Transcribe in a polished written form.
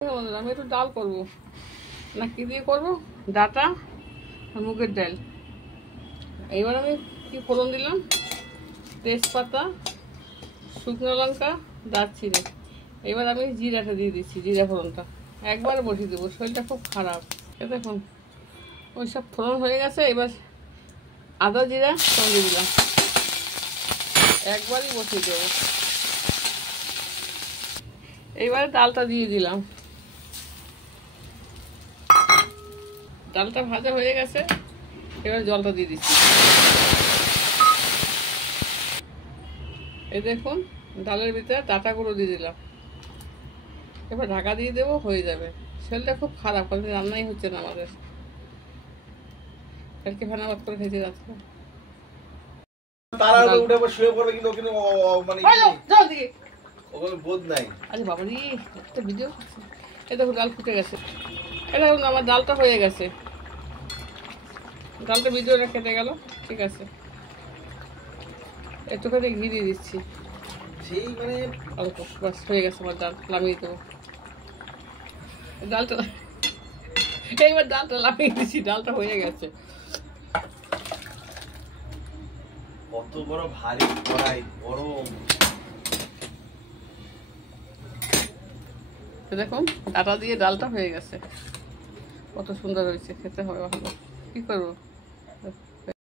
আমি একটু ডাল করবো না কি দিয়ে করবো, ডাটা আর মুগের ডাল। এবার আমি কি ফোড়ন দিলাম, তেজপাতা, শুকনো লঙ্কা, দারচিনি। এবার আমি জিরাটা দিয়ে দিচ্ছি, জিরা ফোড়নটা একবারে বসিয়ে দেবো, শরীরটা খুব খারাপ। দেখুন ওই সব ফোড়ন হয়ে গেছে, এবার আদা জিরা ফোড়ন দিয়ে দিলাম, একবারই বসিয়ে দেবো। এইবারে ডালটা দিয়ে দিলাম, ডালটা ভাজা হয়ে গেছে, এবার জলটা দিয়ে দিচ্ছি। এই দেখুন ডালের ভিতরে ডাটাগুলো দিয়ে দিলাম, এবার ঢাকা দিয়ে দেবো, হয়ে যাবে। শরীরটা খুব খারাপ, কালকে রান্নাই হচ্ছে না আমাদের, কালকে ফেনা ভাত করে খেতে যাচ্ছে। তারা উঠে আবার শুয়ে পড়বে, কিন্তু ওখানে মানে যাও দিকে, ওখানে বোধ নাই। আরে বাবা রে, একটা ভিডিও করছে। এই দেখুন ডাল ফুটে গেছে, এই দেখুন আমার ডালটা হয়ে গেছে। ডালটা ভিডিওটা কেটে গেল, ঠিক আছে। একটুখানি ঘি দিয়ে দিচ্ছি, সেই মানে অল্প, বাস হয়ে গেছে আমার ডাল। নামিয়ে দেবো ডালটা, এইবার ডালটা নামিয়ে দিচ্ছি, ডালটা হয়ে গেছে। কত বড় ভারী কড়াই, গরম। দেখুন ডাটা দিয়ে ডালটা হয়ে গেছে, কত সুন্দর হয়েছে, খেতে হবে ভালো। কি করবো।